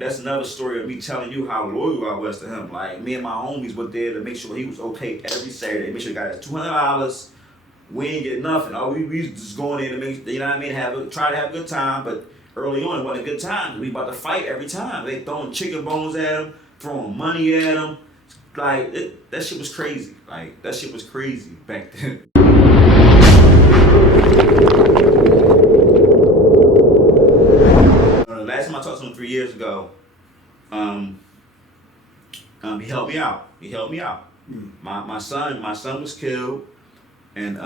that's another story of me telling you how loyal I was to him. Like, me and my homies were there to make sure he was okay every Saturday. Make sure he got his $200. We ain't get nothing. Oh, we just going in to make, you know what I mean, try to have a good time. But early on, it wasn't a good time. We about to fight every time. They throwing chicken bones at him, throwing money at him. Like, that shit was crazy. Like, that shit was crazy back then. The last time I talked to him 3 years ago, he helped me out. My son was killed, and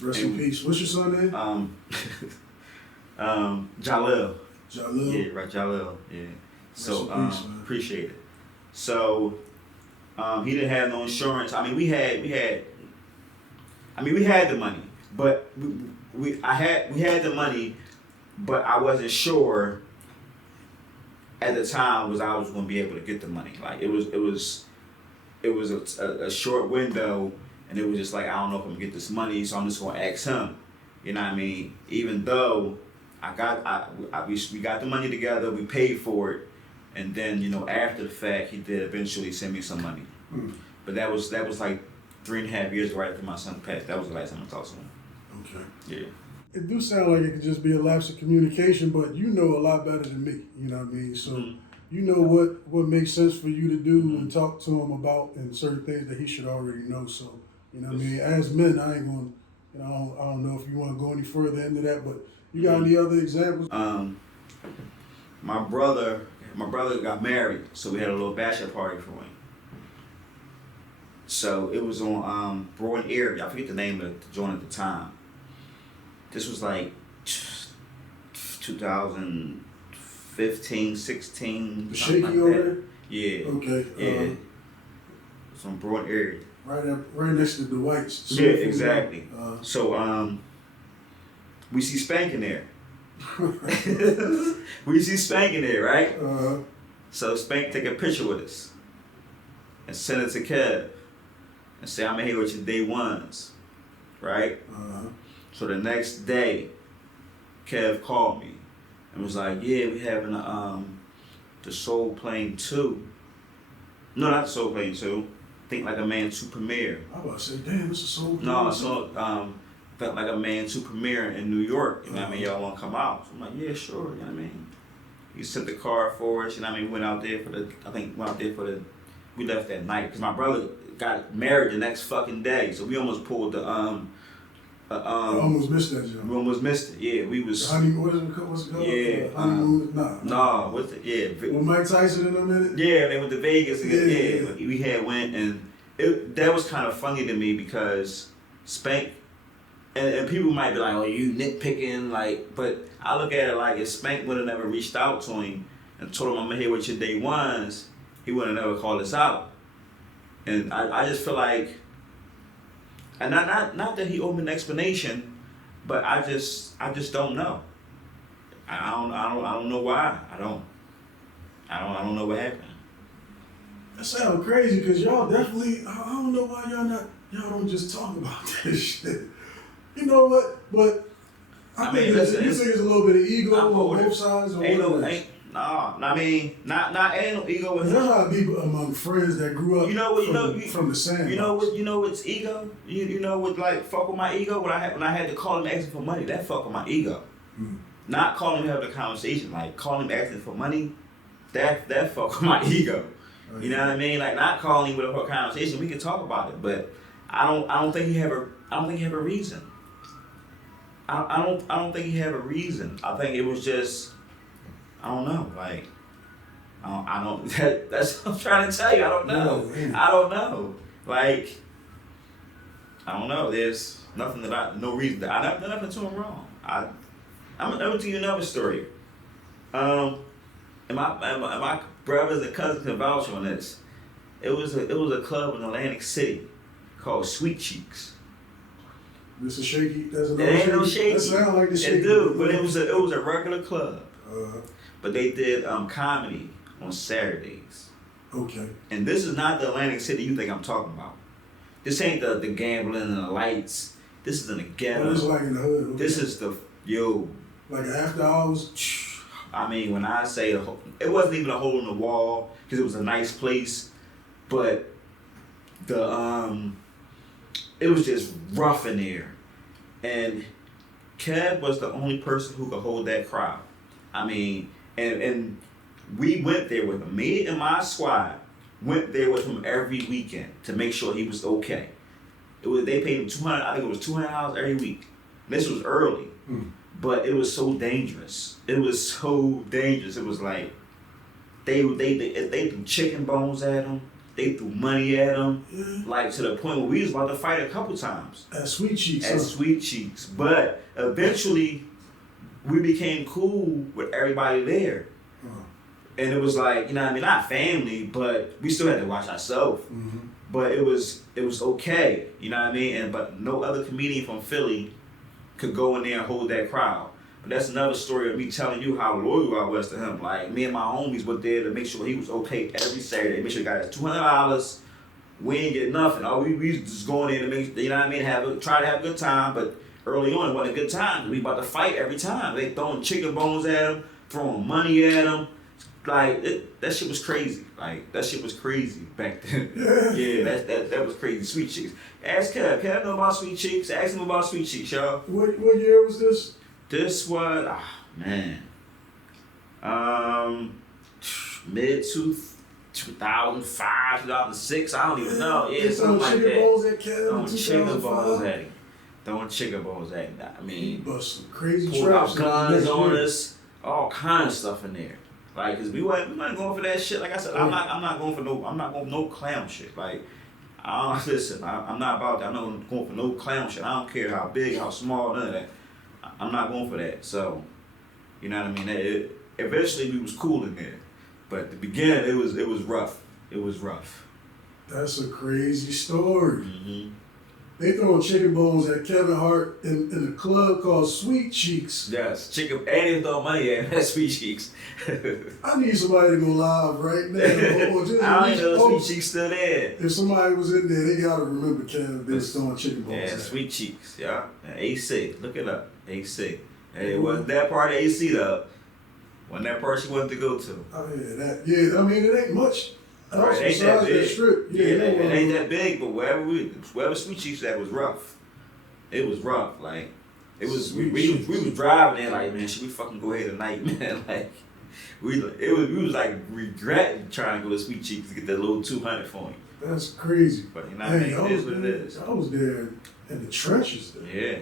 rest in peace. What's your son's name? Jalil. Jalil. Yeah, right, Jalil. Yeah. So peace, appreciate it. So he didn't have no insurance. I mean, we had the money, but we had the money, but I wasn't sure at the time I was going to be able to get the money. Like, it was a short window, and it was just like, I don't know if I'm gonna get this money, so I'm just gonna ask him. You know what I mean? Even though we got the money together, we paid for it, and then, you know, after the fact, he did eventually send me some money. But that was like 3.5 years right after my son passed. That was the last time I talked to him. Okay. Yeah. It do sound like it could just be a lapse of communication, but you know a lot better than me. You know what I mean? So you know what makes sense for you to do and talk to him about, and certain things that he should already know. So, you know what I mean? As men, I ain't going, you know, I don't know if you want to go any further into that, but you got any other examples? My brother got married, so we had a little bachelor party for him. So it was on Broad Area. I forget the name of the joint at the time. This was like 2015, 16. The Shaky like over there? Yeah. Okay. Yeah. It's on Broad Area. Right next to the Whites. Yeah, exactly. So we see Spank in there. We see Spank in there, right? So Spank take a picture with us and send it to Kev and say, I'm here with your day ones, right? So the next day, Kev called me and was like, yeah, we having the Soul Plane 2. No, not the Soul Plane 2. Think Like a Man 2 premiere. I was about to say, damn, it's a Soul Plane. No, so Think Like a Man 2 premiere in New York. You know what I mean? Y'all want to come out? So I'm like, yeah, sure. You know what I mean? He sent the car for us. You know what I mean? We went out there we left that night because my brother got married the next fucking day. So we almost pulled the I almost missed that job. We almost missed it. Yeah, we was. What's it called? Yeah. Honeymoon? No, what's it? Yeah. With Mike Tyson in a minute? Yeah, they went to Vegas. Yeah. We had went, and that was kind of funny to me because Spank, and people might be like, oh, you nitpicking, like, but I look at it like if Spank would have never reached out to him and told him I'm here with your day ones, he would have never called us out. And I just feel like, and not that he owed me an explanation, but I just don't know. I don't know why. I don't know what happened. That sounds crazy because y'all definitely, I don't know why y'all don't just talk about this shit. You know what? But I think it's a little bit of ego on both sides. Or ain't no ego with him. There's a lot of people among friends that grew up from the same. You know what's ego? You know what, like, fuck with my ego? When I had to call him asking for money, that fuck with my ego. Not calling him having a conversation, like calling him asking for money, that fuck with my ego. You know what I mean? Like, not calling him with a conversation, we can talk about it, but I don't think he have a reason. I don't think he had a reason. I think it was just, I don't know. Like, I don't. That's what I'm trying to tell you. I don't know. I don't know. Like, I don't know. There's nothing no reason that I done nothing to him wrong. I'm gonna tell you another story. And my brothers and cousins can vouch on this. It was a club in Atlantic City called Sweet Cheeks. This is shaky. That's it ain't no shaky. That sound like the shaky. It do, but it was a regular club. But they did comedy on Saturdays. Okay. And this is not the Atlantic City you think I'm talking about. This ain't the gambling and the lights. This is in the ghetto. This is like in the hood. Okay. This is like after hours. I mean, when I say it wasn't even a hole in the wall because it was a nice place, but it was just rough in there, and Kev was the only person who could hold that crowd. I mean, and we went there with him. Me and my squad went there with him every weekend to make sure he was okay. They paid him $200. I think it was $200 every week. This was early, but it was so dangerous. It was so dangerous. It was like they threw chicken bones at him. They threw money at him, like to the point where we was about to fight a couple times. At Sweet Cheeks. Sweet Cheeks, but eventually we became cool with everybody there. And it was like, you know what I mean, not family, but we still had to watch ourselves. But it was okay, you know what I mean? But no other comedian from Philly could go in there and hold that crowd. But that's another story of me telling you how loyal I was to him. Like, me and my homies were there to make sure he was okay every Saturday. Make sure he got his $200. We ain't get nothing. We just going in to make, you know what I mean, try to have a good time. But early on, it wasn't a good time. We about to fight every time. They throwing chicken bones at him, throwing money at him. Like, that shit was crazy. Like, that shit was crazy back then. Yeah, that was crazy. Sweet Cheeks. Ask Kev. Kev know about Sweet Cheeks. Ask him about Sweet Cheeks, y'all. What year was this? This was, mid 2005, 2006. I don't even know. Yeah, something like that. Balls at Kev Throwing chicken balls at him. Throwing chicken balls at him. I mean, he bust some crazy pulled traps out guns on us. All kind of stuff in there. Like, cause we weren't going for that shit. Like I said, I'm not going for no clown shit. Like, listen, I'm not about that. I'm not going for no clown shit. I don't care how big, how small, none of that. I'm not going for that. So, you know what I mean? Eventually we was cool in there, but at the beginning it was rough. It was rough. That's a crazy story. They throwing chicken bones at Kevin Hart in a club called Sweet Cheeks. Yes, chicken, and they throw money at him at Sweet Cheeks. I need somebody to go live right now. Or just I don't know Sweet Cheeks still there. If somebody was in there, they gotta remember Kevin been throwing chicken bones. Yeah, Sweet Cheeks, yeah. AC, look it up. AC. And it wasn't that part of AC though. Wasn't that part she wanted to go to. Oh yeah, I mean it ain't much. Right, it ain't that big. Strip. It ain't that big, but wherever Sweet Cheeks at was rough. It was rough, like it was. We was driving there, like, man, should we fucking go here tonight, man? Like we was like regretting trying to go to Sweet Cheeks to get that little 200 for him. That's crazy. But you know, it is what it is. I was there in the trenches there. Yeah.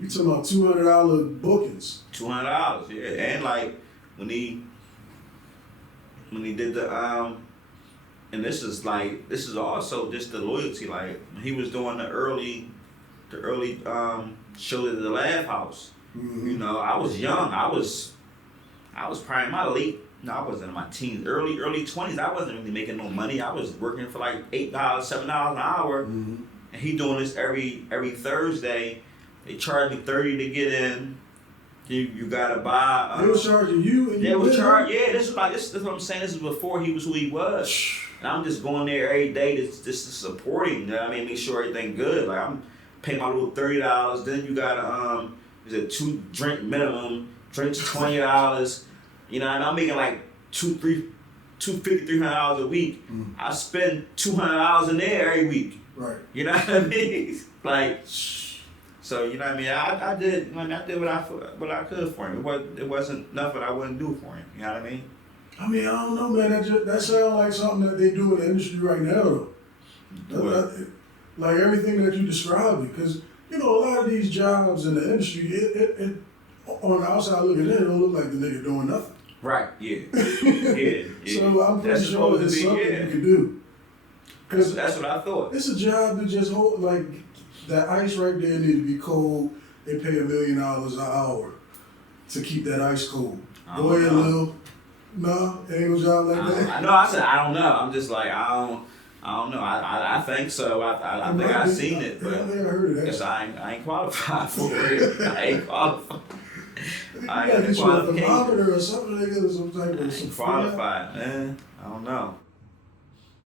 You talking about $200 bookings? $200, yeah, and like when he did the and this is also just the loyalty. Like when he was doing the early show at the Laugh House. You know, I was young. I was probably in my late. No, I wasn't in my teens, early 20s. I wasn't really making no money. I was working for like $8, $7 an hour, and he doing this every Thursday. They charged me $30 to get in. You gotta buy. They was charging you, and they was charging. Yeah, this is what I'm saying. This is before he was who he was, and I'm just going there every day just to support him. You know what I mean? Make sure everything good. Like I'm paying my little $30. Then you gotta is it 2 drink minimum? Drinks $20. You know, and I'm making like $250, $300 a week. I spend $200 in there every week. Right. You know what I mean? Like. So you know what I mean. I did what I could for him. It wasn't nothing I wouldn't do for him. You know what I mean? I mean, I don't know, man. That sounds like something that they do in the industry right now, though. Like everything that you described, because you know a lot of these jobs in the industry, it on the outside looking in, it don't look like the nigga doing nothing. Right. Yeah. Yeah. So I'm pretty sure it's something you can do. Cause that's what I thought. It's a job to just hold like. That ice right there need to be cold. They pay $1 million an hour to keep that ice cold. Go ahead, Lil. No, ain't no job like that. I know. I said I don't know. I'm just like I don't know. I think so. I think I've seen it, but I heard of that. Guess I ain't qualified for it. I ain't qualified. I ain't got a thermometer or something. They get some type of qualified, man. I don't know.